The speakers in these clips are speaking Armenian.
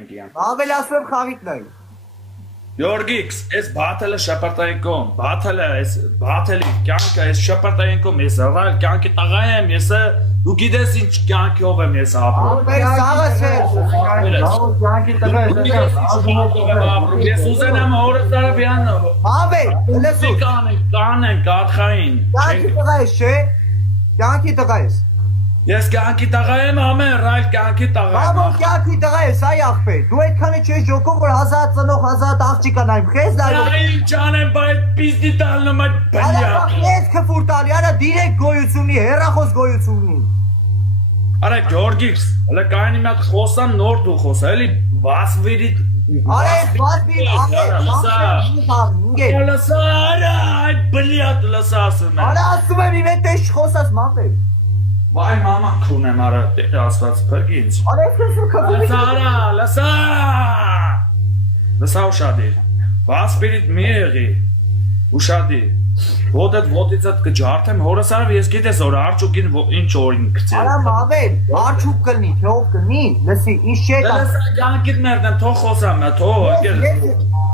ենք իան։ Ավել ասում եմ խաղիտ նայ։ Գյորգիքս, այս բաթելը շապարտային կոմ, բաթելը, այս բաթելի կյանքը, այս շապարտային կոմ, ես ռալ կյանքի տղա եմ, ես դու գիտես ինչ կյանքով եմ ես ապրում։ Ավել սաղս է։ Կյանքի տղա է։ Ես ուզեն եմ հորս տարավյան։ Ավել, լսու։ Կանեն, կարխային։ Կյանքի տղա ես, չէ։ Կյանքի տղա ես։ Ես կյանքի տղա եմ, ամեն ռայլ կյանքի տղա եմ։ Բաբո կյանքի տղա ես, այ աղբեր։ Դու այդքանը չես ջոկում, որ 1000 ծնող 1000 աղջիկա նայում, քեզ լայվ։ Ինչ անեմ, բայց պիզդի տալնում այդ բլյա։ Արա քեզ քֆուր տալի, արա դիրեկտ գոյություն ունի, հերախոս գոյություն ունի։ Արա Գյորգիքս, հələ կայանի մի հատ խոսամ նոր դու խոսա, էլի վասվիրիտ։ Արա այս բացվիր, աղբեր, Լսա, արա, այդ բլյատ լսա ասում եմ։ Արա ասում եմ իմ հետ էս չխոսած մամբեր։ Վայ մամա քունեմ արա, տեր ասված փրկի ինձ։ Արա ես քֆուր։ Լսա արա, լսա։ Լսա ուշադիր։ Վասվիրիտ մի եղի։ Ուշադիր։ Ոտդ ոտիցդ կջարդեմ հորս արավ ես գիտես որ արջուկին ինչ օրին գցել։ Արա մամել, արջուկ կլնի, թե ով կլնի, լսի, ինչ չէ կա։ Լսա գանկիտ մերդեմ, թող խոսամ, թող եկել։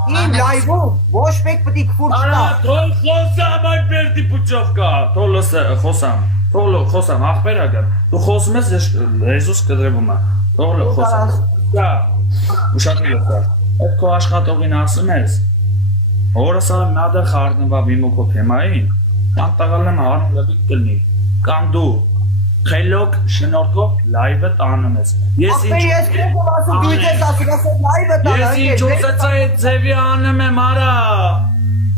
Իմ լայվում ոչ մեկ պետք է քֆուր չտա։ Արա, թող խոսամ այդ բերդի պուչով կա, թող լսա խոսամ, թող խոսամ, ախպերա գա։ Դու խոսում ես լեզուս կդրվում է, թող խոսամ։ Գա, ուշադրի լսա։ Այդ քո աշխատողին ասում ես։ Հորս արը նադը խարնվա վիմոքո թեմային, կան տղալեմ հարն լվիկ կլնի, կան դու, խելոք շնորքով լայվը տանում ես։ Ես քեզ ասում դու ես ասում լայվը տանը։ Ես ինչ ուզեցա այդ ձևի անում եմ արա։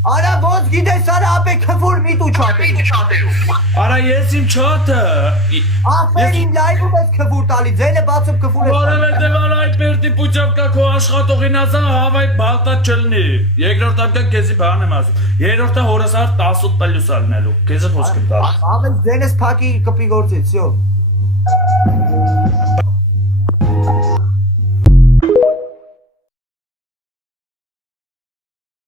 Արա ոնց գիտես արա ապե քֆուր միտու չատելու։ Արա ես իմ չաթը։ Ախպեր իմ լայվում ես քֆուր տալի, ձենը բացում քֆուր ես։ Որովհետև արա այդ բերդի պուչով կա քո աշխատողին ասա հավայ բալտա չլնի։ Երկրորդ անգամ քեզի բան եմ ասում։ Երրորդը հորս ար 18 պլյուս ալնելու։ Քեզը խոսք եմ տալու։ Ամեն ձենս փակի կպի գործից, всё։